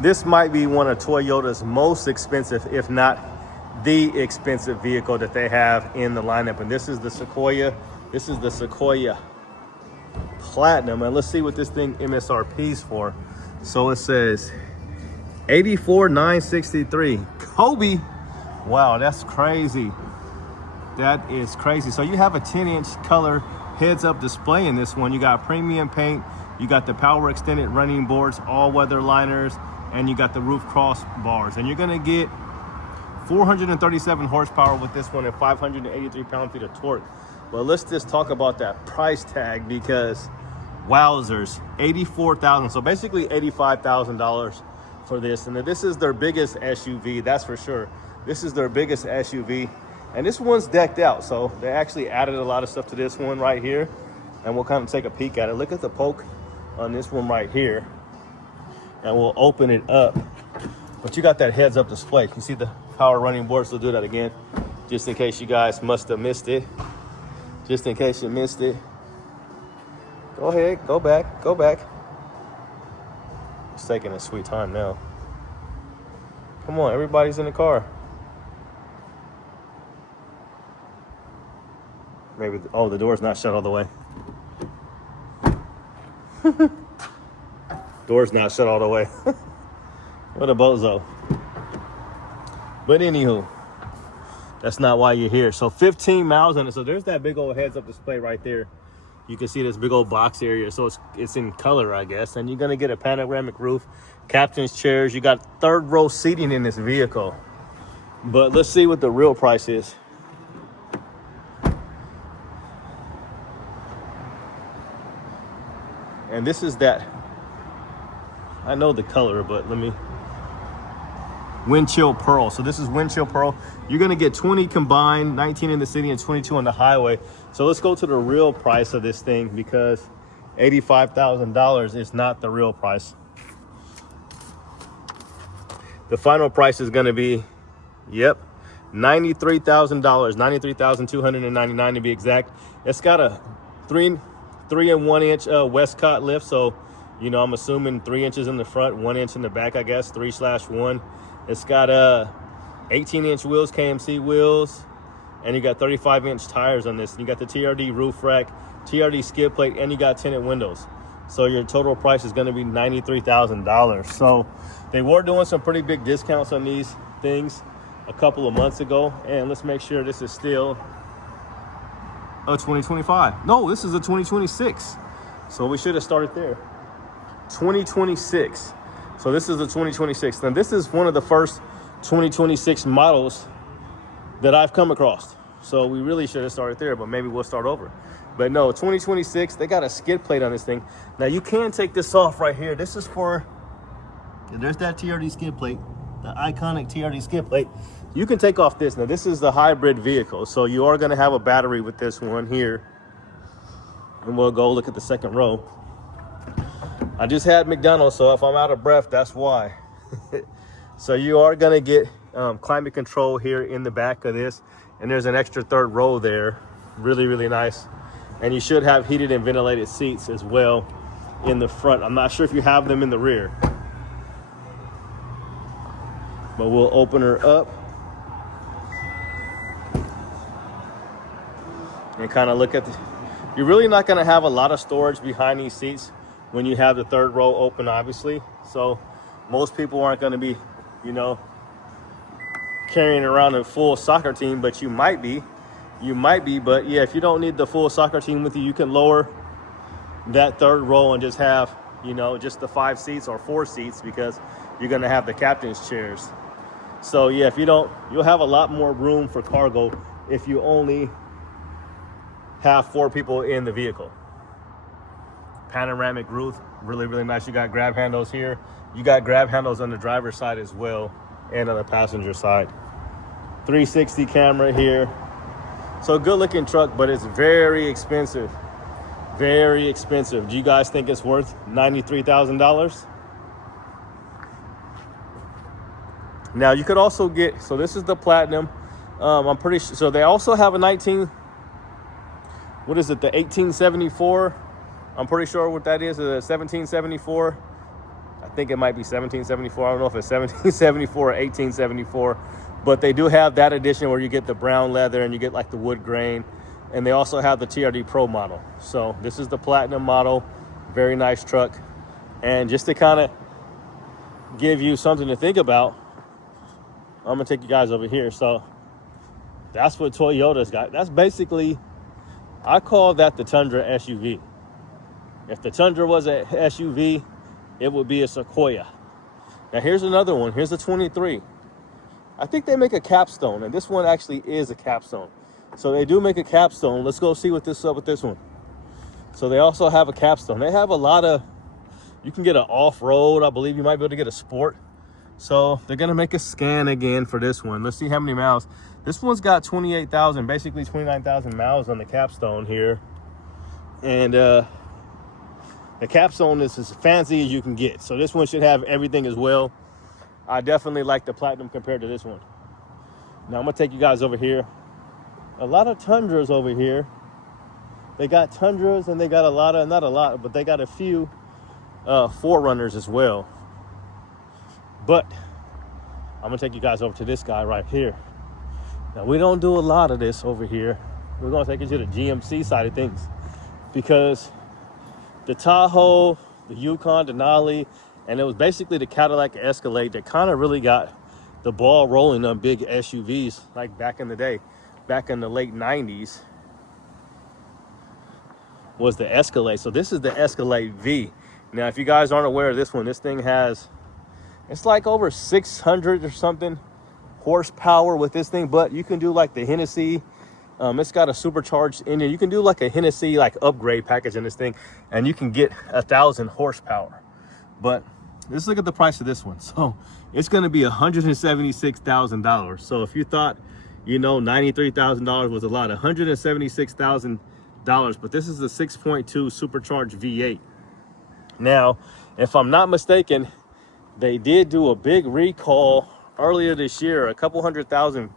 This might be one of Toyota's most expensive, if not the expensive vehicle that they have in the lineup. And this is the Sequoia. This is the Sequoia Platinum. And let's see what this thing MSRP's for. So it says 84,963. Kobe. Wow, that's crazy. That is crazy. So you have a 10-inch color heads-up display in this one. You got premium paint. You got the power extended running boards, all-weather liners, and you got the roof cross bars. And you're gonna get 437 horsepower with this one and 583 pound-feet of torque. But let's just talk about that price tag, because wowzers, $84,000. So basically $85,000 for this. And this is their biggest SUV, that's for sure. This is their biggest SUV. And this one's decked out. So they actually added a lot of stuff to this one right here. And we'll kind of take a peek at it. Look at the poke on this one right here. And we'll open it up. But you got that heads up display. You see the power running boards. We'll do that again, just in case you guys must have missed it. Just in case you missed it. Go ahead, go back, go back. It's taking a sweet time now. Come on, everybody's in the car. Maybe, oh, the door's not shut all the way. Door's not shut all the way. What a bozo. But anywho, that's not why you're here. So 15 miles on it. So there's that big old heads-up display right there. You can see this big old box area. So it's in color, I guess. And you're gonna get a panoramic roof, captain's chairs. You got third row seating in this vehicle. But let's see what the real price is. And this is that, I know the color, but let me, Windchill Pearl. So this is Windchill Pearl. You're gonna get 20 combined, 19 in the city and 22 on the highway. So let's go to the real price of this thing, because $85,000 is not the real price. The final price is gonna be, yep, $93,000, $93,299 to be exact. It's got a 3 and 1 inch Westcott lift. So, you know, I'm assuming 3 inches in the front, 1 inch in the back, I guess, 3/1. It's got 18-inch wheels, KMC wheels, and you got 35-inch tires on this. And you got the TRD roof rack, TRD skid plate, and you got tinted windows. So your total price is going to be $93,000. So they were doing some pretty big discounts on these things a couple of months ago. And let's make sure this is still a 2025. No, this is a 2026. So we should have started there. 2026. So this is the 2026. Now this is one of the first 2026 models that I've come across. So we really should have started there, but maybe we'll start over. But no, 2026, they got a skid plate on this thing. Now you can take this off right here. This is for, there's that TRD skid plate, the iconic TRD skid plate. You can take off this. Now this is the hybrid vehicle. So you are gonna have a battery with this one here. And we'll go look at the second row. I just had McDonald's, so if I'm out of breath, that's why. So you are gonna get climate control here in the back of this. And there's an extra third row there. Really, really nice. And you should have heated and ventilated seats as well in the front. I'm not sure if you have them in the rear. But we'll open her up and kind of look at the, you're really not gonna have a lot of storage behind these seats when you have the third row open, obviously. So most people aren't gonna be, you know, carrying around a full soccer team, but you might be. But yeah, if you don't need the full soccer team with you, you can lower that third row and just have, you know, just the 5 seats or 4 seats, because you're gonna have the captain's chairs. So yeah, if you don't, you'll have a lot more room for cargo if you only have 4 people in the vehicle. Panoramic roof, really, really nice. You got grab handles here. You got grab handles on the driver's side as well, and on the passenger side. 360 camera here. So good looking truck, but it's very expensive. Very expensive. Do you guys think it's worth $93,000? Now you could also get, so this is the Platinum. I'm pretty sure, so they also have a 1874. I'm pretty sure what that is, a 1774. I think it might be 1774. I don't know if it's 1774 or 1874, but they do have that edition where you get the brown leather and you get like the wood grain, and they also have the TRD Pro model. So this is the platinum model. Very nice truck. And just to kind of give you something to think about, I'm gonna take you guys over here. So that's what Toyota's got. That's basically, I call that the Tundra SUV. If the Tundra was a SUV, it would be a Sequoia. Now here's another one. Here's a 23. I think they make a capstone, and this one actually is a capstone. So they do make a capstone. Let's go see what this is up with this one. So they also have a capstone. They have a lot of, you can get an off-road. I believe you might be able to get a sport. So they're gonna make a scan again for this one. Let's see how many miles. This one's got 28,000, basically 29,000 miles on the capstone here. And the capstone is as fancy as you can get. So this one should have everything as well. I definitely like the platinum compared to this one. Now I'm gonna take you guys over here. A lot of Tundras over here. They got Tundras and they got a lot of, not a lot, but they got a few Forerunners as well. But I'm gonna take you guys over to this guy right here. Now we don't do a lot of this over here. We're gonna take you to the GMC side of things, because the Tahoe, the Yukon, Denali, and it was basically the Cadillac Escalade that kind of really got the ball rolling on big SUVs like back in the day. Back in the late 90s was the Escalade. So this is the Escalade V. Now, if you guys aren't aware of this one, this thing has, it's like over 600 or something horsepower with this thing, but you can do like the Hennessy. It's got a supercharged engine. You can do like a Hennessy like upgrade package in this thing, and you can get 1,000 horsepower. But let's look at the price of this one. So it's going to be $176,000. So if you thought, you know, $93,000 was a lot, $176,000. But this is a 6.2 supercharged V8. Now, if I'm not mistaken, they did do a big recall earlier this year. A couple 100,000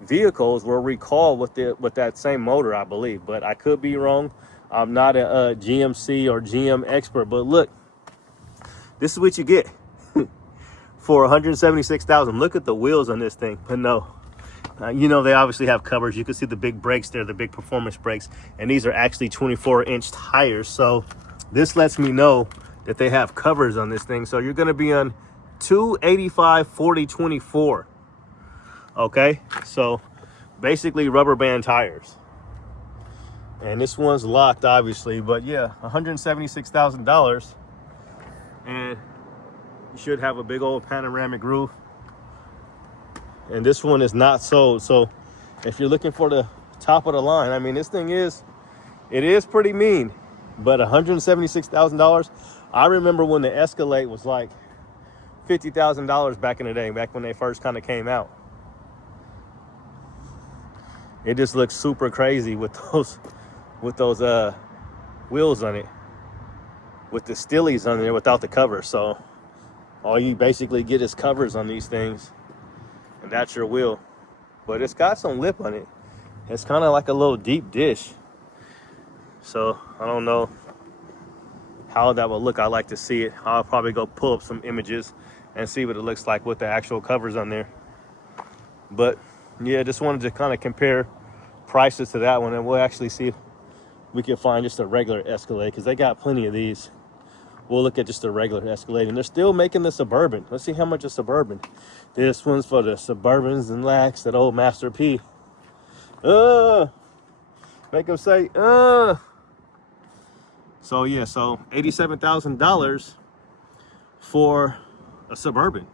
vehicles were recalled with that same motor, I believe, but I could be wrong. I'm not a GMC or GM expert, but look, this is what you get for $176,000. Look at the wheels on this thing. But no, you know, they obviously have covers. You can see the big brakes there, the big performance brakes, and these are actually 24-inch tires. So this lets me know that they have covers on this thing. So you're going to be on 285 40 24. Okay, so basically rubber band tires. And this one's locked, obviously, but yeah, $176,000. And you should have a big old panoramic roof. And this one is not sold. So if you're looking for the top of the line, I mean, this thing is, it is pretty mean, but $176,000. I remember when the Escalade was like $50,000 back in the day, back when they first kind of came out. It just looks super crazy with those wheels on it, with the Stillies on there without the cover. So all you basically get is covers on these things, and that's your wheel. But it's got some lip on it. It's kind of like a little deep dish. So I don't know how that will look. I like to see it. I'll probably go pull up some images and see what it looks like with the actual covers on there. But yeah, just wanted to kind of compare prices to that one, and we'll actually see if we can find just a regular Escalade, because they got plenty of these. We'll look at just a regular Escalade, and they're still making the Suburban. Let's see how much a Suburban. This one's for the Suburbans and Lax, that old Master P. Make them say, So yeah, so $87,000 for a Suburban.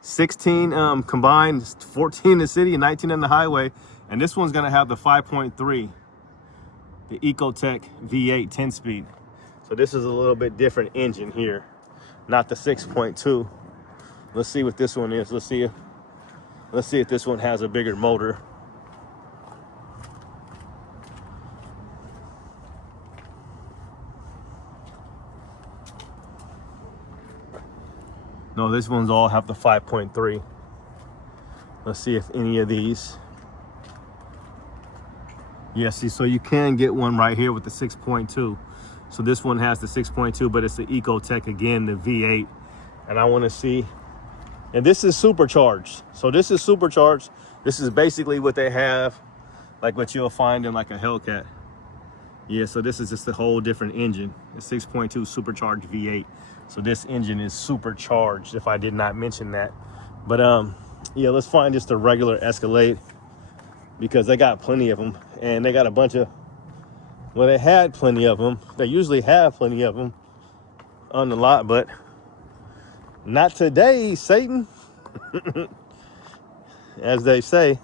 16 combined, 14 in the city and 19 in the highway. And this one's gonna have the 5.3, the Ecotec V8 10-speed. So this is a little bit different engine here, not the 6.2. Let's see what this one is. Let's see if this one has a bigger motor. No, this one's all have the 5.3. Let's see if any of these. Yeah, see, so you can get one right here with the 6.2. So this one has the 6.2, but it's the Ecotec again, the V8 and I want to see. And this is supercharged. So this is supercharged. This is basically what they have, like what you'll find in like a Hellcat. Yeah, so this is just a whole different engine. A 6.2 supercharged V8. So this engine is supercharged, if I did not mention that. But yeah, let's find just a regular Escalade, because they got plenty of them, and they got a bunch of, well, they had plenty of them. They usually have plenty of them on the lot, but not today, Satan, as they say.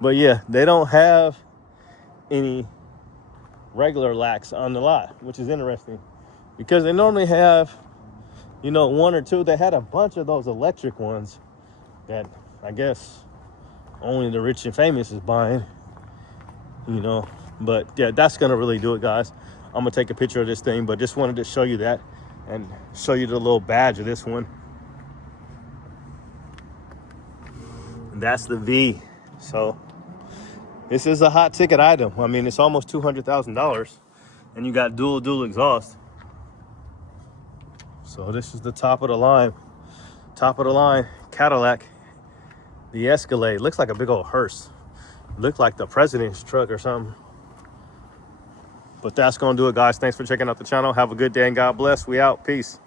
But yeah, they don't have any regular lacs on the lot, which is interesting, because they normally have, you know, one or two. They had a bunch of those electric ones that I guess only the rich and famous is buying, you know. But yeah, that's gonna really do it, guys. I'm gonna take a picture of this thing, but just wanted to show you that and show you the little badge of this one. And that's the V. So this is a hot ticket item. I mean, it's almost $200,000, and you got dual exhaust. So this is the top of the line Cadillac, the Escalade. Looks like a big old hearse. Looked like the president's truck or something. But that's gonna do it, guys. Thanks for checking out the channel. Have a good day and God bless. We out. Peace.